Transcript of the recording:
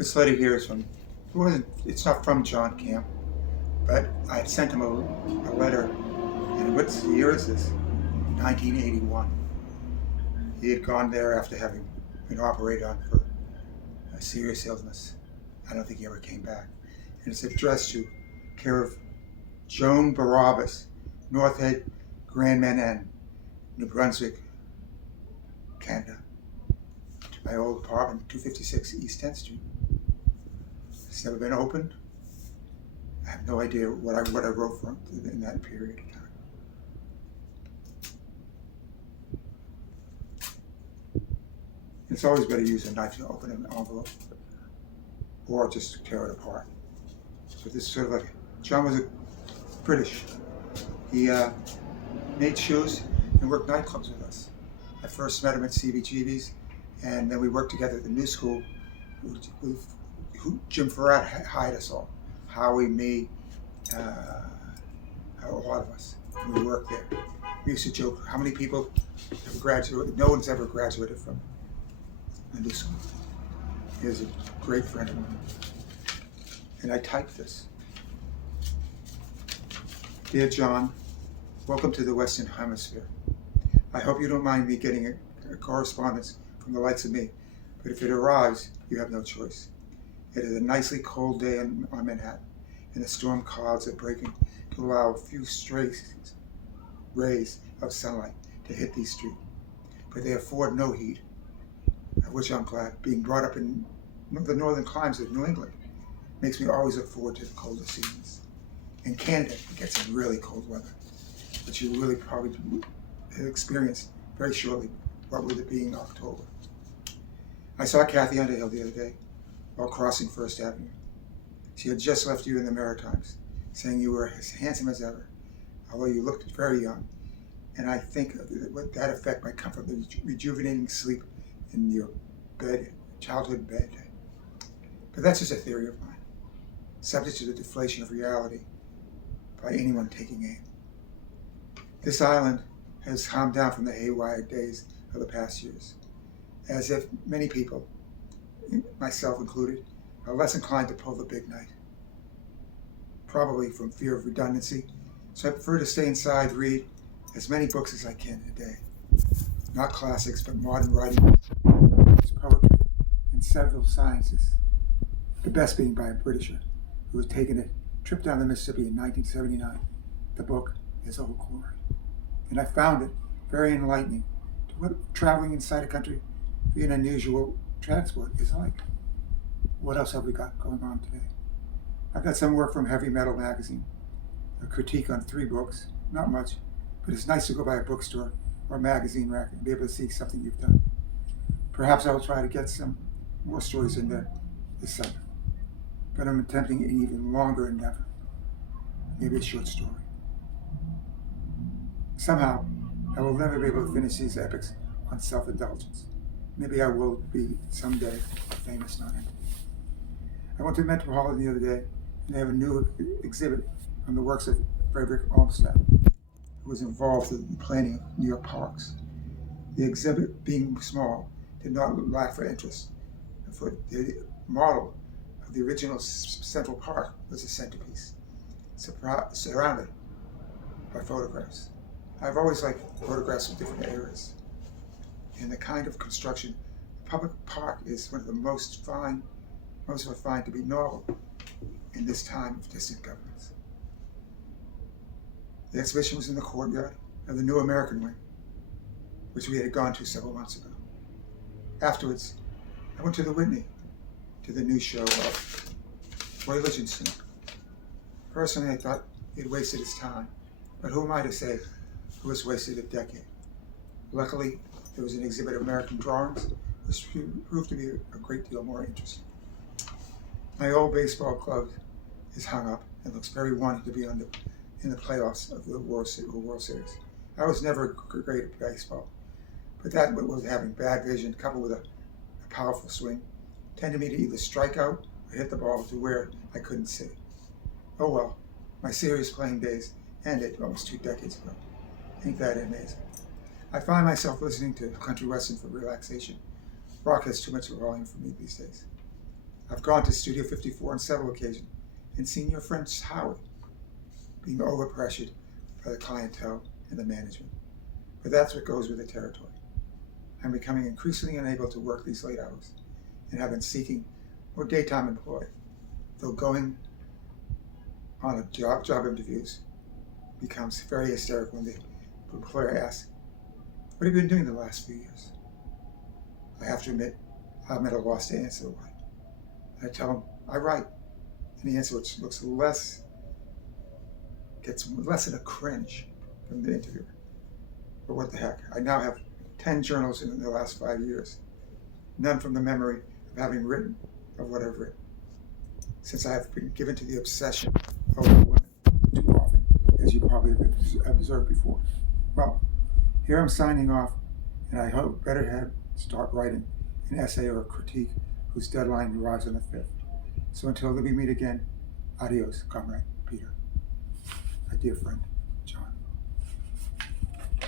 This letter here is from, it's not from John Kemp, but I had sent him a letter, and what year is this? 1981. He had gone there after having been operated on for a serious illness. I don't think he ever came back. And it's addressed to care of Joan Barabbas, North Head, Grand Manan, New Brunswick, Canada. To my old apartment, 256 East 10th Street. It's never been opened. I have no idea what I wrote from in that period of time. It's always better to use a knife to open an envelope, or just tear it apart. So this is sort of like, John was a British. He made shoes and worked nightclubs with us. I first met him at CBGB's, and then we worked together at the new school. Jim Farrat hired us all. Howie, me, a lot of us. And we worked there. We used to joke, how many people have graduated? No one's ever graduated from the new school. He was a great friend of mine. And I typed this. Dear John, welcome to the Western Hemisphere. I hope you don't mind me getting a correspondence from the likes of me, but if it arrives, you have no choice. It is a nicely cold day on Manhattan, and the storm clouds are breaking to allow a few stray rays of sunlight to hit these streets. But they afford no heat, of which I'm glad. Being brought up in the northern climes of New England makes me always look forward to the colder seasons. In Canada, it gets some really cold weather, which you really probably experience very shortly, what with it being October. I saw Kathy Underhill the other day while crossing First Avenue. She had just left you in the Maritimes, saying you were as handsome as ever, although you looked very young. And I think that effect might come from the rejuvenating sleep in your bed, childhood bed. But that's just a theory of mine, subject to the deflation of reality by anyone taking aim. This island has calmed down from the haywire days of the past years, as if many people, myself included, are less inclined to pull the big night. Probably from fear of redundancy, so I prefer to stay inside, read as many books as I can a day. Not classics, but modern writing, poetry, and several sciences. The best being by a Britisher who was taking a trip down the Mississippi in 1979. The book is Old Glory. And I found it very enlightening to what traveling inside a country via an unusual transport is like. What else have we got going on today? I've got some work from Heavy Metal magazine, a critique on 3 books, not much, but it's nice to go by a bookstore or a magazine rack and be able to see something you've done. Perhaps I'll try to get some more stories in there this summer, but I'm attempting an even longer endeavor, maybe a short story. Somehow, I will never be able to finish these epics on self-indulgence. Maybe I will be someday a famous nonentity. I went to Metropolitan the other day, and they have a new exhibit on the works of Frederick Olmsted, who was involved in the planning of New York parks. The exhibit, being small, did not lack for interest. For the model of the original Central Park was a centerpiece, surrounded by photographs. I've always liked photographs of different eras. And the kind of construction, the public park is one of the most of it find to be novel in this time of distant governments. The exhibition was in the courtyard of the New American Wing, which we had gone to several months ago. Afterwards, I went to the Whitney, to the new show of Roy Lichtenstein. Personally, I thought he had wasted his time, but who am I to say who has wasted a decade? Luckily, there was an exhibit of American drawings, which proved to be a great deal more interesting. My old baseball glove is hung up and looks very wanting to be in the playoffs of the World Series. I was never great at baseball, but that was having bad vision coupled with a powerful swing tended me to either strike out or hit the ball to where I couldn't see. Oh well, my serious playing days ended almost 2 decades ago. Ain't that amazing? I find myself listening to country western for relaxation. Rock has too much volume for me these days. I've gone to Studio 54 on several occasions and seen your friend Howard being overpressured by the clientele and the management. But that's what goes with the territory. I'm becoming increasingly unable to work these late hours and have been seeking more daytime employ, though going on a job interviews becomes very hysterical when the employer asks, "What have you been doing the last few years?" I have to admit, I'm at a loss to answer why. I tell them, I write. And the answer, which gets less than a cringe from the interviewer. But what the heck? I now have 10 journals in the last 5 years, none from the memory of having written of what I've written, since I have been given to the obsession of women too often, as you probably have observed before. Well, here I'm signing off, and I hope better start writing an essay or a critique whose deadline arrives on the 5th. So until we meet again, adios, Comrade Peter, my dear friend.